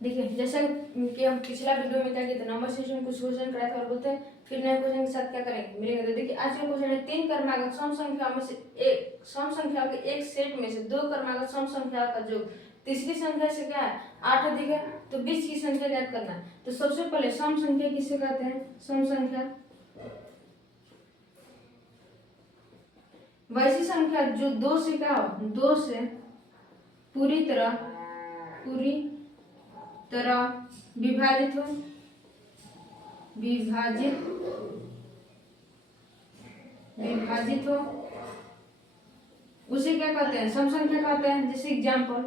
देखिए जैसा कि हम पिछला वीडियो में क्या किया था, नंबर सिस्टम कुछ क्वेश्चन कराया था और बोलते हैं फिर नए क्वेश्चन के साथ क्या करेंगे मेरे। तो देखिए आज का क्वेश्चन है 3 क्रमागत सम संख्या में से एक सम संख्या के एक सेट में से 2 क्रमागत सम संख्या का योग तीसरी संख्या से क्या है 8 अधिक है, तो बीच की संख्या ज्ञात करना है। तो सबसे पहले सम संख्या किसे कहते हैं? सम संख्या वैसी संख्या जो 2 से क्या हो, 2 से पूरी तरह विभाजित हो उसे क्या कहते हैं? सम संख्या कहते हैं। जैसे एग्जांपल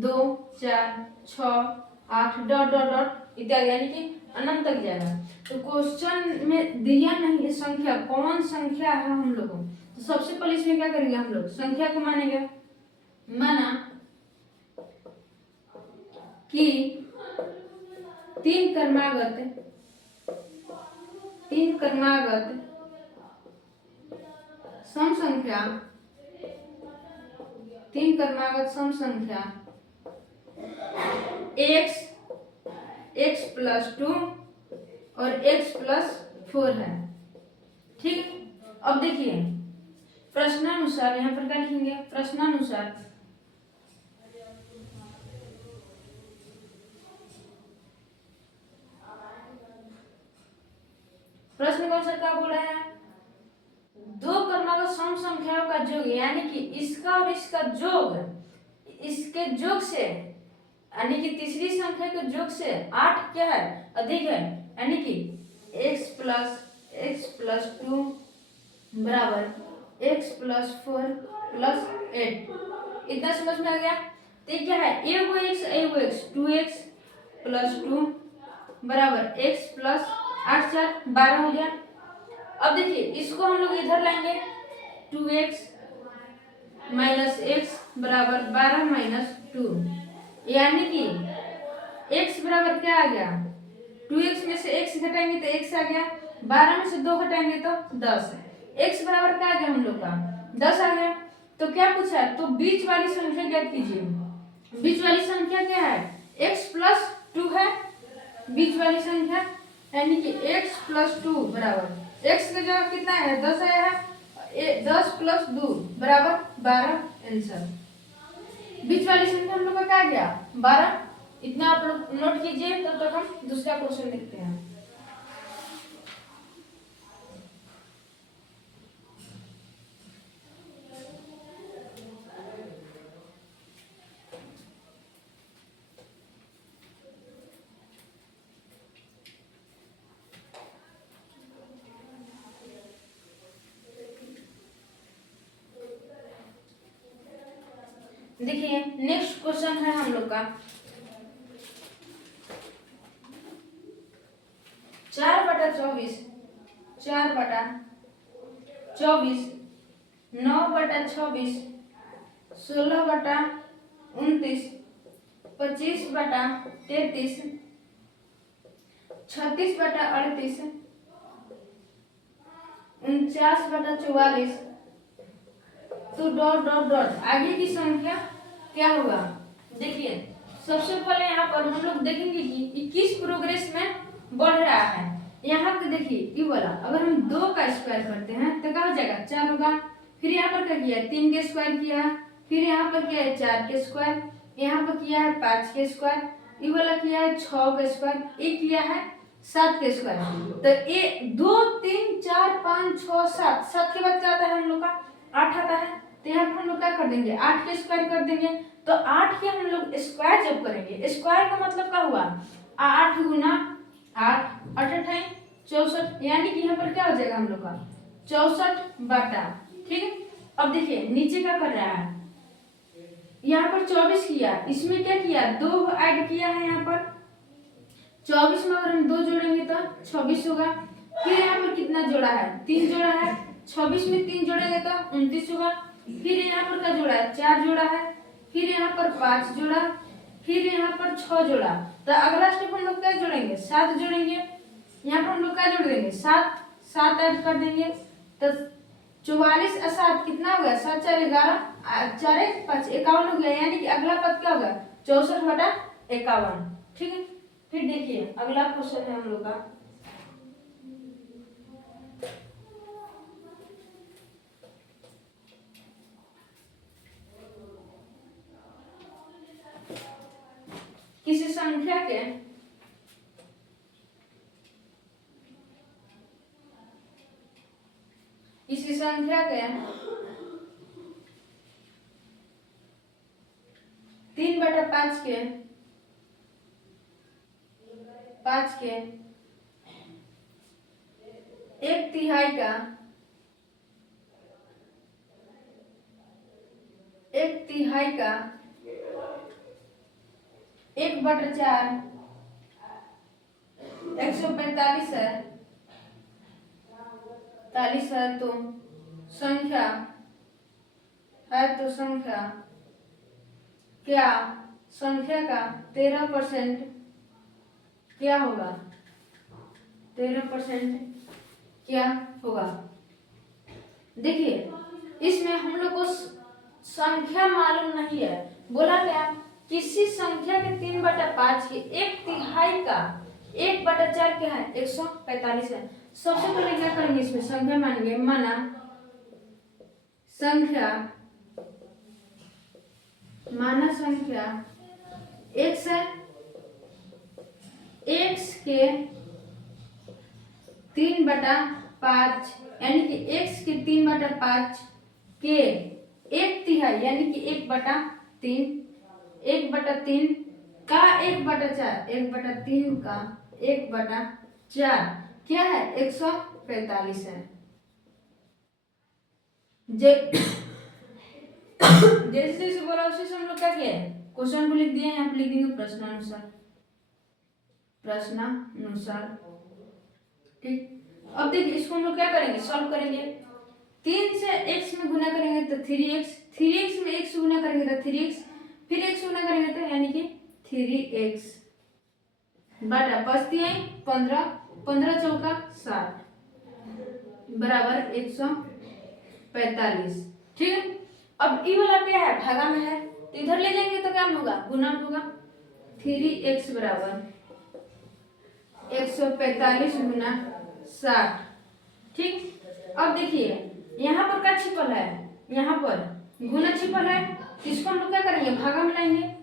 2 4 6 8 डॉट डॉट डॉट इत्यादि, यानी कि अनंत तक जाएगा। तो क्वेश्चन में दिया नहीं है संख्या, कौन संख्या है हम लोगों। तो सबसे पहले इसमें क्या करेंगे, हम लोग संख्या को मानेंगे। माना कि 3 क्रमागत सम संख्या 3 क्रमागत सम संख्या x प्लस 2 और x प्लस 4 है। ठीक, अब देखिए प्रश्नानुसार यहाँ पर क्या लिखेंगे? प्रश्नानुसार प्रश्न कौन सा क्या बोल रहा है? 2 क्रमागत सम संख्याओं का योग, यानी कि इसका और इसका योग, इसके योग से यानी कि तीसरी संख्या के योग से 8 क्या है? अधिक है, यानी कि x प्लस 2 बराबर x प्लस 4 प्लस 8। इतना समझ में आ गया? तो क्या है? ए वो x 2x प्लस 2 बराबर x प्लस 8 4 12 हो गया। अब देखिए इसको हम लोग इधर लाएंगे, 2x माइनस एक्स बराबर 12 माइनस 2, यानी कि x बराबर क्या आ गया? 2x में से x घटाएंगे तो x आ गया, 12 में से 2 घटाएंगे तो 10। x बराबर क्या आ गया हम लोग का? 10 आ गया। तो क्या पूछा है? तो बीच वाली संख्या ज्ञात कीजिए। बीच वाली संख्या क्या है? x प्लस 2 है बीच वाली संख्या, यानी कि x प्लस 2 बराबर x का जगह कितना है? 10 आया है, 10 प्लस 2 बराबर 12 आंसर। बीच वाली संख्या हम लोग का क्या गया? 12। इतना आप लोग नोट कीजिए, तब तक हम दूसरा क्वेश्चन देखते हैं। देखिए नेक्स्ट क्वेश्चन है हम लोग का 4/24 9/26 16/29 25/33 36/38 49/44 तो डॉट डॉट डॉट आगे की संख्या क्या होगा? देखिए सबसे पहले यहाँ पर हम लोग देखेंगे कि किस प्रोग्रेस में बढ़ रहा है। यहाँ पे देखिए ये वाला, अगर हम 2 का स्क्वायर करते हैं तो क्या हो जाएगा? 4 होगा। फिर यहाँ पर क्या किया? 3 के स्क्वायर किया है। फिर यहाँ पर किया है 4 के स्क्वायर, यहाँ पर किया है 5 के स्क्वायर, ये वाला किया है 6 के स्क्वायर, ये किया है 7 के स्क्वायर। तो ये 2 3 4 5 6 7, 7 के बाद क्या आता है हम लोग का? 8 आता है। तो यहाँ पर हम लोग क्या कर देंगे? 8 के स्क्वायर कर देंगे। तो 8 के हम लोग स्क्वायर जब करेंगे, स्क्वायर का मतलब क्या हुआ? 8 गुना 8 8 64, यानी कि यहाँ पर क्या हो जाएगा हम लोग का? 64/। ठीक है, अब देखिए नीचे क्या कर रहा है? यहाँ पर 24 किया, इसमें क्या किया? 2 ऐड किया है। यहाँ पर 24 में अगर हम 2 जोड़ेंगे तो 26 होगा। फिर यहाँ पर कितना जोड़ा है? 3 जोड़ा है। 26 में 3 जोड़ेंगे तो 29 होगा। फिर यहाँ पर क्या जोड़ा है? 4 जोड़ा है। फिर यहाँ पर 5 जोड़ा, फिर यहाँ पर 6 जोड़ा। तो अगला स्टेप हम लोग क्या जोड़ेंगे? 7 जोड़ेंगे। यहाँ पर हम लोग क्या जोड़ देंगे? 7 ऐड कर देंगे। तो 44 और 7 कितना हो गया? 7 4 11 4 1 5 51 हो गया, यानी कि अगला पद क्या होगा? 64/। 51। ठीक है, फिर देखिए अगला क्वेश्चन है हम लोग का, किसी संख्या के किसी संख्या के 3/5 के 1/3 का 1/3 का 1/4 145 है, 40 है, तो संख्या क्या संख्या का 13% क्या होगा? 13% क्या होगा? देखिए इसमें हम लोग को संख्या मालूम नहीं है, बोला क्या किसी संख्या के 3/5 के 1/3 का 1/4 क्या है? 145 है। सबसे पहले क्या करेंगे, इसमें संख्या मानेंगे, माना संख्या x है, x के 3/5 यानी कि x के 3/5 के 1/3 यानी कि 1/3 1/3 का 1/4 1/3 का 1/4 क्या है? 145 है। जैसे जैसे बोला उसी से हम लोग क्या किया है, क्वेश्चन को लिख दिया, यहाँ पे लिख देंगे प्रश्नानुसार। ठीक, अब देखिए इसको हम लोग क्या करेंगे, सॉल्व करेंगे। 3 से x में गुना करेंगे तो 3x, 3x में x गुना करेंगे तो 3x, फिर x गुना करेंगे तो यानी कि 3x बटा बचती है 15, 15 चौका 60 बराबर 145। ठीक है, अब ई वाला क्या है, भागा में है, तो इधर ले जाएंगे तो क्या होगा, गुना में होगा। 3x बराबर 145 गुना 60। ठीक, अब देखिए यहाँ पर क्या छिपल है, यहाँ पर गुना छिपल है, इसको हम लोग क्या करेंगे, भागा में लाएंगे,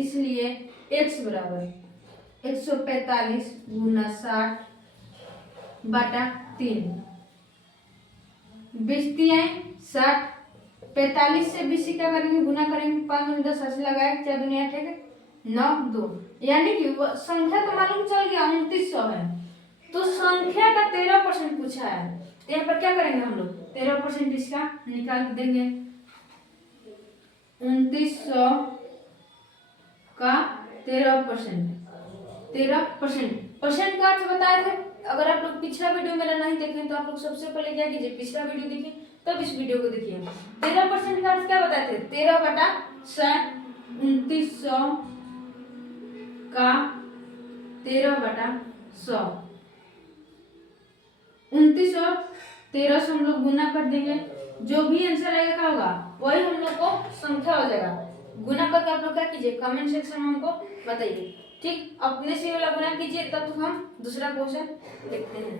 इसलिए x बराबर 145 गुना 60 बटा 3, 60, 45 से 20 क्या करेंगे, गुना करेंगे, 5 में 10 80 लगाए, 4 दुनिया 8 है 9 2, यानी कि संख्या तो मालूम चल गया 2900 है, तो संख्या का 13% पूछा है, तो यहाँ पर क्या करेंगे हम लोग, 13% इसका निकाल देंगे। 2900 का 13% परसेंट का अर्थ बताए थे। अगर आप लोग पिछला वीडियो मेरा नहीं देखें तो आप लोग सबसे पहले क्या कीजिए, पिछला वीडियो देखिए तब इस वीडियो को देखिए। 13% का अर्थ क्या बताए थे, 13/100, 2900 का 13/100, 29 और 13 से हम लोग गुना कर देंगे, जो भी आंसर आएगा क्या होगा, वही हम लोग को संख्या हो जाएगा। गुना करके आप लोग क्या कीजिए, कमेंट सेक्शन में हमको बताइए। ठीक, अपने से वाला गुना कीजिए, तब तो हम दूसरा क्वेश्चन देखते हैं।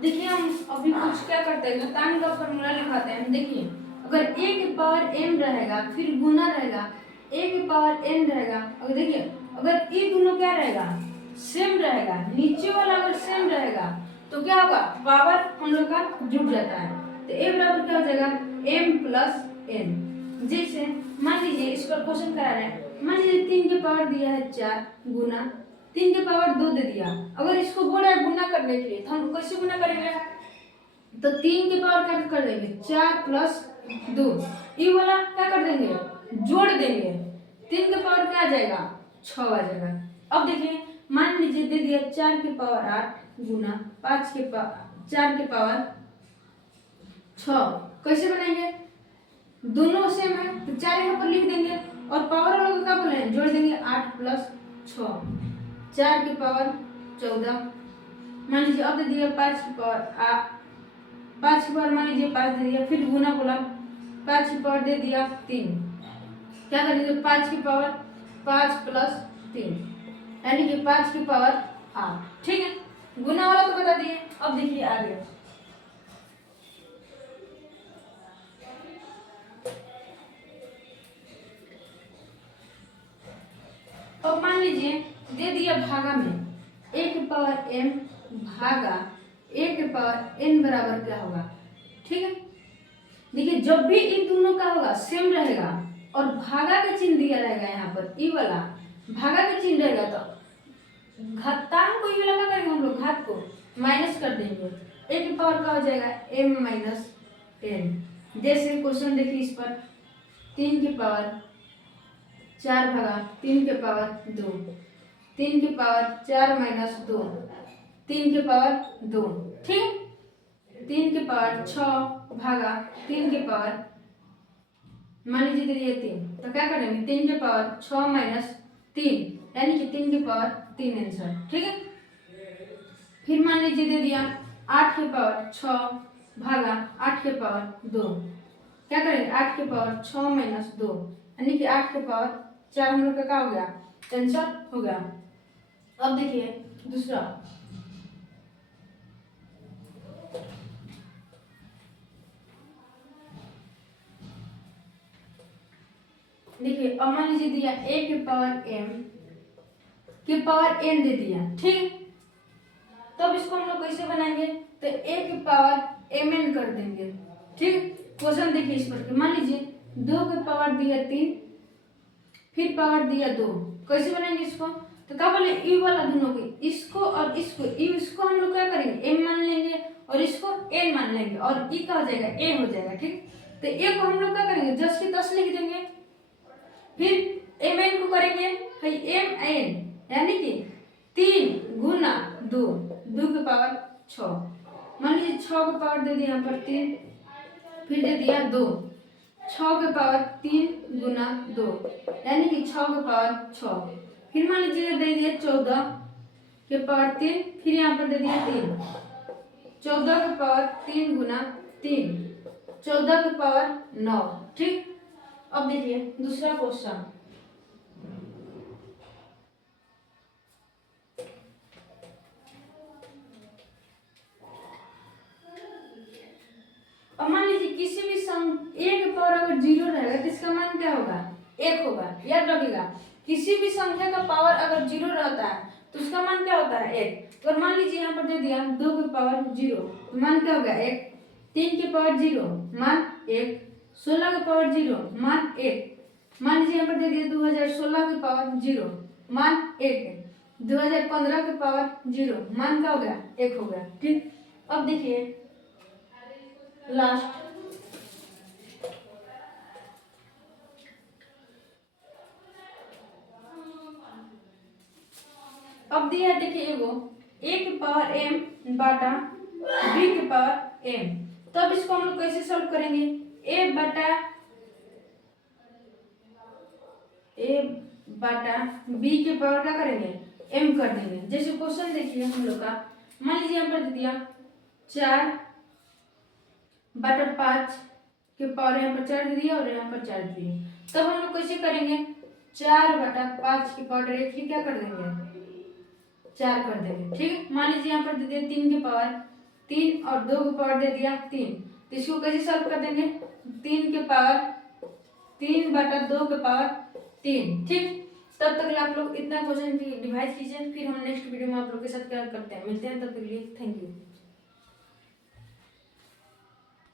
देखिए हम अभी कुछ क्या करते हैं, घटाने का फॉर्मूला लिखाते हैं। देखिए अगर a के पावर m रहेगा, फिर गुना रहेगा, a के पावर n रहेगा, अगर देखिए अगर ये दोनों क्या रहेगा, सेम रहेगा, नीचे वाला अगर सेम रहेगा तो क्या होगा, पावर हम लोग का जुड़ जाता है, तो a बराबर क्या हो जाएगा, m + n। जैसे मान लीजिए इस पर क्वेश्चन करा रहे हैं, मान लीजिए 3 के पावर दिया है 4 गुना 3 के पावर 2 दे दिया। अगर इसको बोल रहा है गुना करने के लिए तो हम कैसे गुना करेंगे, तो 3 के पावर क्या कर देंगे 4 प्लस 2, ये वाला क्या कर देंगे जोड़ देंगे, 3 के पावर क्या आ जाएगा 6 आ जाएगा। अब देखिए मान लीजिए दे दिया 4 के पावर 8 गुना 5 के पावर 4 के पावर 6, कैसे बनाएंगे, दोनों सेम है तो 4 यहाँ पर लिख देंगे और पावर वालों को क्या बोले हैं जोड़ देंगे 8 प्लस 6, 4 के पावर 14, मान लीजिए अब दे दिया 5 के पावर 5 के पावर मान लीजिए 5 दे दिया, फिर गुना बोला 5 की पावर दे दिया 3, क्या करेंगे 5 की पावर 5 प्लस 3 यानी कि 5 की पावर 8। ठीक है, गुना वाला तो बता दिए। अब देखिए आगे अब मान लीजिए दे दिया भागा में a के पावर m भागा a के पावर n बराबर क्या होगा। ठीक है, देखिए जब भी इन दोनों का होगा सेम रहेगा और भागा का चिन्ह दिया रहेगा यहाँ पर ई वाला भागा का चिन्ह रहेगा तो घातांक को ई वाला क्या करेंगे हम लोग घात को माइनस कर देंगे, a के पावर का हो जाएगा m माइनस n। जैसे क्वेश्चन देखिए इस पर 3 की पावर 4 भागा 3 के पावर 2, 3 के पावर 4 माइनस 2, 3 के पावर 2। ठीक, 3 के पावर 6 भागा 3 के पावर मान लीजिए दे दिए 3 तो क्या करेंगे 3 के पावर 6 माइनस 3 यानी कि 3 के पावर 3 आंसर। ठीक है, फिर मान लीजिए दे दिया 8 के पावर 6 भागा 8 के पावर 2, क्या करेंगे 8 के पावर 6 माइनस 2 यानी कि 8 के पावर 4 हम लोग का क्या हो गया आंसर हो गया। अब देखिए दूसरा देखिए अब मान लीजिए दिया a के पावर m के पावर n दे दिया। ठीक, तब इसको हम लोग कैसे बनाएंगे तो a के पावर mn कर देंगे। ठीक, क्वेश्चन देखिए इस पर मान लीजिए 2 के पावर दिया 3 फिर पावर दिया 2, कैसे बनाएंगे इसको तो क्या बोले ई वाला दोनों की इसको और इसको हम लोग क्या करेंगे m मान लेंगे और इसको n मान लेंगे और ई का हो जाएगा a हो जाएगा। ठीक, तो a को हम लोग क्या करेंगे 10 की 10 लिख देंगे, फिर mn को करेंगे mn यानी कि 3 गुना 2 के पावर 6, मान लीजिए 6 के पावर दे दिया यहाँ पर 3 फिर दे दिया 2, 6 के पावर 3 गुना 2 यानी कि 6 के पावर 6, फिर मान लीजिए दे दिया 14 के पावर 3 फिर यहाँ पर दे दिया 3, 14 के पावर 3 गुना 3 14 के पावर 9। ठीक, अब देखिए दूसरा क्वेश्चन अब मान लीजिए किसी भी संख्या a के पावर अगर 0 रहेगा तो इसका मान क्या होगा 1 होगा। याद रखिएगा किसी भी संख्या का पावर अगर 0 रहता है तो उसका मान क्या होता है 1। और मान लीजिए यहाँ पर दे दिया 2 के पावर 0 तो मान क्या होगा 1, 3 के पावर 0 मान 1, 16 के पावर 0 मान 1, मान लीजिए यहाँ पर दे दिया 2016 के पावर 0 मान 1, 2015 के पावर 0 मान क्या हो गया 1 हो गया। ठीक, अब देखिए लास्ट अब दिया है देखिए एगो a के पावर m बाटा b के पावर m, तब इसको हम लोग कैसे सॉल्व करेंगे a बाटा b के पावर क्या करेंगे m कर देंगे। जैसे क्वेश्चन देखिए हम लोग का मान लीजिए यहाँ पर दे दिया 4 बटा 5 के पावर यहाँ पर 4 दे दिया और यहाँ पर 4 दे दिया, तब हम लोग कैसे करेंगे 4 बटा 5 के पावर डायरेक्टली क्या कर देंगे 4 कर देंगे। ठीक है, मान लीजिए यहाँ पर दे दिया 3 के पावर 3 और 2 के पावर दे दिया 3, तो इसको कैसे सॉल्व कर देंगे 3 के पावर 3 बटा 2 के पावर 3। ठीक, तब तक आप लोग इतना क्वेश्चन डिवाइड कीजिए, फिर हम नेक्स्ट वीडियो में आप लोग के साथ क्या करते हैं मिलते हैं, तब तक के लिए थैंक यू।